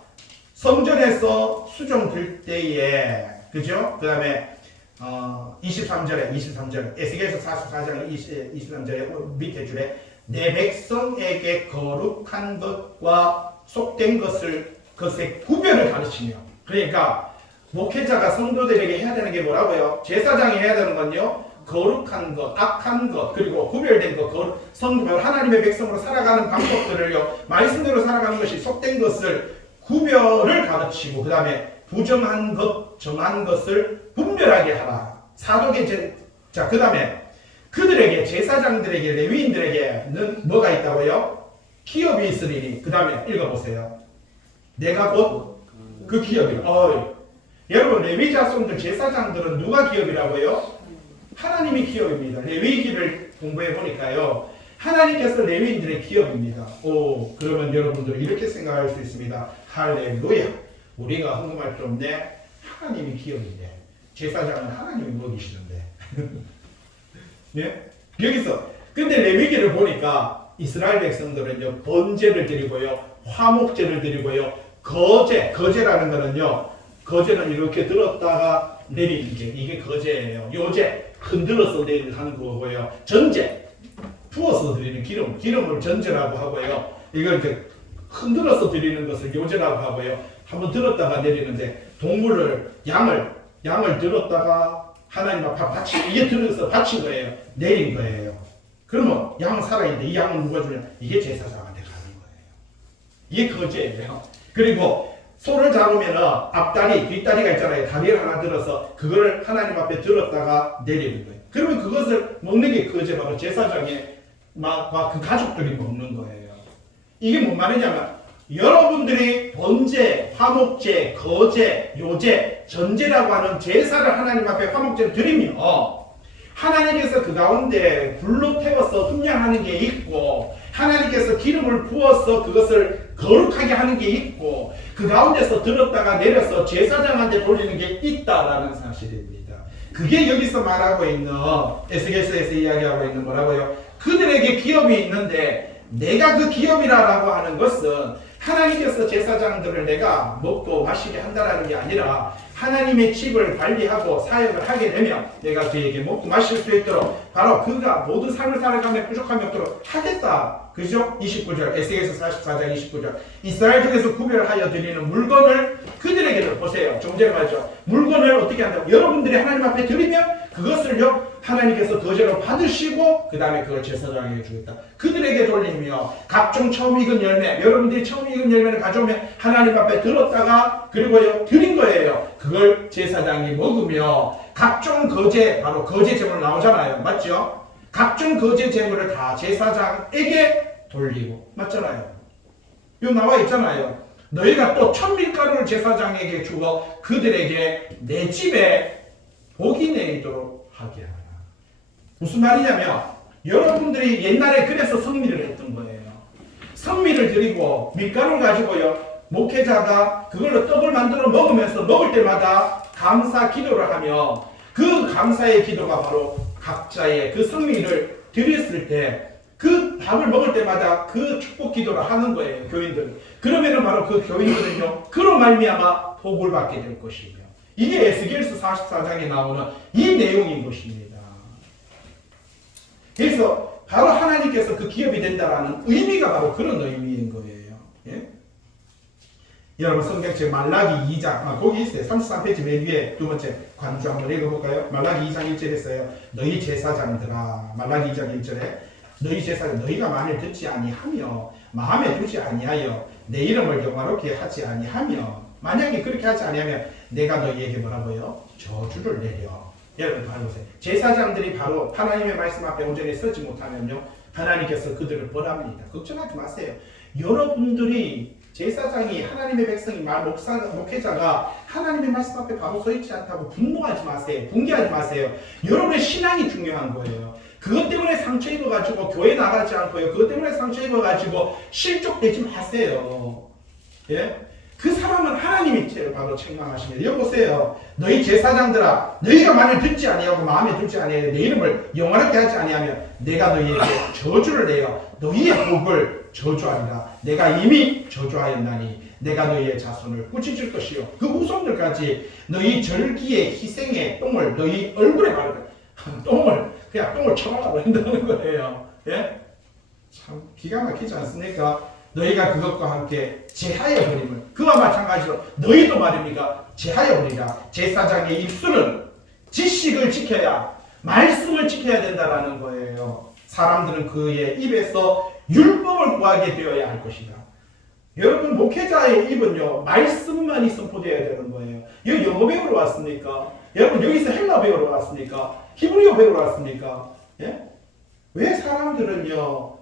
성전에서 수종 들 때에, 그죠? 그 다음에, 23절에, 에스겔서 44장 23절에 밑에 줄에, 내 백성에게 거룩한 것과 속된 것의 구별을 가르치며. 그러니까, 목회자가 성도들에게 해야 되는 게 뭐라고요? 제사장이 해야 되는 건요? 거룩한 것, 악한 것, 그리고 구별된 것, 성도별 하나님의 백성으로 살아가는 방법들을요, 말씀대로 살아가는 것이 속된 것을 구별을 가르치고, 그 다음에 부정한 것, 정한 것을 분별하게 하라. 사도계 자, 그 다음에 그들에게, 제사장들에게, 레위인들에게는 뭐가 있다고요? 기업이 있으리니. 그 다음에 읽어보세요. 내가 곧 그 기업이라. 여러분, 레위 자손들, 제사장들은 누가 기업이라고요? 하나님이 기업입니다. 레위기를 공부해 보니까요. 하나님께서 레위인들의 기업입니다. 그러면 여러분들 이렇게 생각할 수 있습니다. 할렐루야. 우리가 헌금할 때 없네. 하나님이 기업인데 제사장은 하나님이 먹이시는데. 네? 여기서 근데 레위기를 보니까 이스라엘 백성들은요 번제를 드리고요, 화목제를 드리고요, 거제라는 거는요. 거제는 이렇게 들었다가 내리는 게 이게 거제예요. 요제 흔들어서 하는 거고요. 전제 부어서 드리는 기름을 전제라고 하고요. 이걸 이렇게 흔들어서 드리는 것을 요제라고 하고요. 한번 들었다가 내리는데 동물을 양을 들었다가 하나님 앞에 바치 이게 들어서 바친 거예요. 내린 거예요. 그러면 양은 살아있는데 이 양은 누가 주냐? 이게 제사장한테 가는 거예요. 이게 거제예요. 그리고 소를 잡으면 앞다리, 뒷다리가 있잖아요. 다리를 하나 들어서 그거를 하나님 앞에 들었다가 내리는 거예요. 그러면 그것을 먹는 게 거제 바로 제사장의 그 가족들이 먹는 거예요. 이게 뭔 말이냐면 여러분들이 번제, 화목제, 거제, 요제, 전제라고 하는 제사를 하나님 앞에 화목제를 드리면 하나님께서 그 가운데 불로 태워서 흠양하는 게 있고 하나님께서 기름을 부어서 그것을 거룩하게 하는 게 있고 그 가운데서 들었다가 내려서 제사장한테 돌리는 게 있다라는 사실입니다. 그게 여기서 말하고 있는 에스겔서에서 이야기하고 있는 뭐라고요? 그들에게 기업이 있는데 내가 그 기업이라고 하는 것은 하나님께서 제사장들을 내가 먹고 마시게 한다라는 게 아니라 하나님의 집을 관리하고 사역을 하게 되면 내가 그에게 먹고 마실 수 있도록 바로 그가 모든 삶을 살아가며 부족함이 없도록 하겠다. 그죠? 29절 에스겔서 44장 29절 이스라엘 중에서 구별하여 드리는 물건을 그들에게를 보세요. 좀 전에 말했죠. 물건을 어떻게 한다고? 여러분들이 하나님 앞에 드리면 그것을요 하나님께서 거제로 받으시고 그 다음에 그걸 제사장에게 주겠다. 그들에게 돌리며 각종 처음 익은 열매 여러분들이 처음 익은 열매를 가져오면 하나님 앞에 들었다가 그리고요 드린 거예요. 그걸 제사장이 먹으며 각종 거제 바로 거제 제물 나오잖아요. 맞죠? 각종 거제 제물을 다 제사장에게 돌리고 맞잖아요. 이거 나와 있잖아요. 너희가 또 천밀가루를 제사장에게 주어 그들에게 내 집에 복이 내리도록 하게 하라. 무슨 말이냐면 여러분들이 옛날에 그래서 성미를 했던 거예요. 성미를 드리고 밀가루를 가지고요. 목회자가 그걸로 떡을 만들어 먹으면서 먹을 때마다 감사 기도를 하며 그 감사의 기도가 바로 각자의 그 성미를 드렸을 때 그 밥을 먹을 때마다 그 축복 기도를 하는 거예요. 교인들. 그러면은 바로 그 교인들은요. 그로 말미암아 복을 받게 될 것이며 이게 에스겔서 44장에 나오는 이 내용인 것입니다. 그래서 바로 하나님께서 그 기업이 된다라는 의미가 바로 그런 의미인 거예요. 예? 여러분 성경책 말라기 2장 거기 있어요. 33페이지 맨 위에 두 번째 관주 한번 읽어볼까요? 말라기 2장 1절에 있어요. 너희 제사장들아 말라기 2장 1절에 너희 제사장 너희가 만일 듣지 아니하며 마음에 두지 아니하여 내 이름을 영화롭게 하지 아니하며 만약에 그렇게 하지 아니하면 내가 너희에게 뭐라고요? 저주를 내려. 여러분 바로 보세요. 제사장들이 바로 하나님의 말씀 앞에 온전히 서지 못하면요 하나님께서 그들을 벌합니다. 걱정하지 마세요. 여러분들이 제사장이 하나님의 백성이 목회자가 하나님의 말씀 앞에 바로 서 있지 않다고 분노하지 마세요. 붕괴하지 마세요. 여러분의 신앙이 중요한 거예요. 그것 때문에 상처 입어가지고 교회 나가지 않고요. 그것 때문에 상처 입어가지고 실족되지 마세요. 예? 그 사람은 하나님이 바로 책망하십니다. 여기 보세요. 너희 제사장들아 너희가 만일 듣지 아니하고 마음에 두지 아니하여 내 이름을 영원하게 하지 아니하면 내가 너희에게 저주를 내어 너희의 복을 저주하리라. 내가 이미 저주하였나니 내가 너희의 자손을 꾸짖을 것이요 그 후손들까지 너희 절기의 희생의 똥을 너희 얼굴에 바르라. 똥을 쳐발라 버린다는 거예요. 예? 참 기가 막히지 않습니까? 너희가 그것과 함께 제하여 버림을 그와 마찬가지로 너희도 말입니까? 제하여 버리라. 제사장의 입술은 지식을 지켜야 말씀을 지켜야 된다라는 거예요. 사람들은 그의 입에서 율법을 구하게 되어야 할 것이다. 여러분 목회자의 입은요 말씀만이 선포되어야 되는 거예요. 여기 영어 배우러 왔습니까? 여러분 여기서 헬라 배우러 왔습니까? 히브리어 배우러 왔습니까? 예? 왜 사람들은요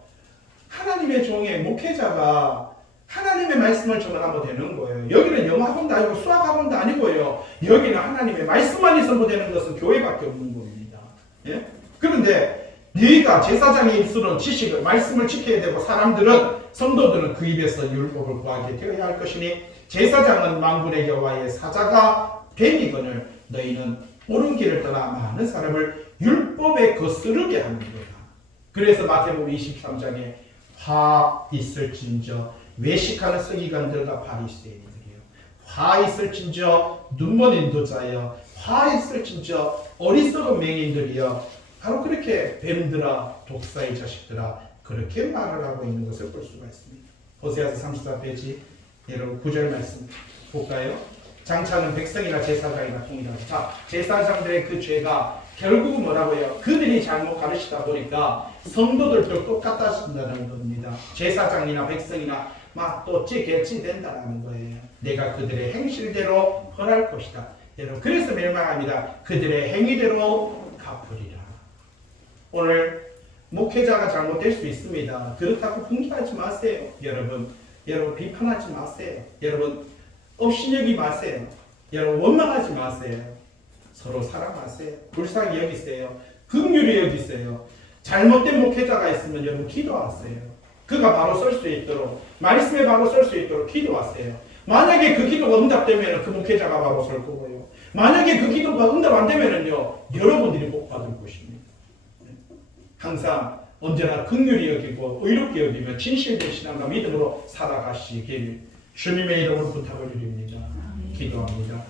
하나님의 종의 목회자가 하나님의 말씀을 전하면 되는 거예요. 여기는 영어 학원도 아니고 수학 학원도 아니고요. 여기는 하나님의 말씀만이 선포되는 것은 교회밖에 없는 겁니다. 예? 그런데 너희가 제사장의 입술은 지식을 말씀을 지켜야 되고 사람들은 성도들은 그 입에서 율법을 구하게 되어야 할 것이니 제사장은 만군의 여호와의 사자가 됨이거늘 너희는 옳은 길을 떠나 많은 사람을 율법에 거스르게 하는 거다. 그래서 마태복음 23장에 화 있을진저 외식하는 서기관들과 바리새인들이요 화 있을진저 눈먼 인도자여 화 있을진저 어리석은 맹인들이여 바로 그렇게 뱀들아 독사의 자식들아 그렇게 말을 하고 있는 것을 볼 수가 있습니다. 호세아서 34페이지 여러분 9절 말씀 볼까요? 장차는 백성이나 제사장이나 통일하다. 자, 제사장들의 그 죄가 결국은 뭐라고요? 그들이 잘못 가르치다 보니까 성도들도 똑같아진다는 겁니다. 제사장이나 백성이나 막 또 찌개찌 된다는 거예요. 내가 그들의 행실대로 벌할 것이다. 여러분 그래서 멸망합니다. 그들의 행위대로 갚으리라. 오늘 목회자가 잘못될 수 있습니다. 그렇다고 분개하지 마세요. 여러분 비판하지 마세요. 여러분 업신여기 마세요. 여러분 원망하지 마세요. 서로 사랑하세요. 불쌍히 여기세요. 긍휼히 여기세요. 잘못된 목회자가 있으면 여러분 기도하세요. 그가 바로 설 수 있도록 말씀에 바로 설 수 있도록 기도하세요. 만약에 그 기도가 응답되면 그 목회자가 바로 설 거고요. 만약에 그 기도가 응답 안 되면은요 여러분들이 복 받을 것입니다. 항상 언제나 긍휼히 여기고 의롭게 여기며 진실된 신앙과 믿음으로 살아가시길 주님의 이름으로 부탁을 드립니다. 기도합니다.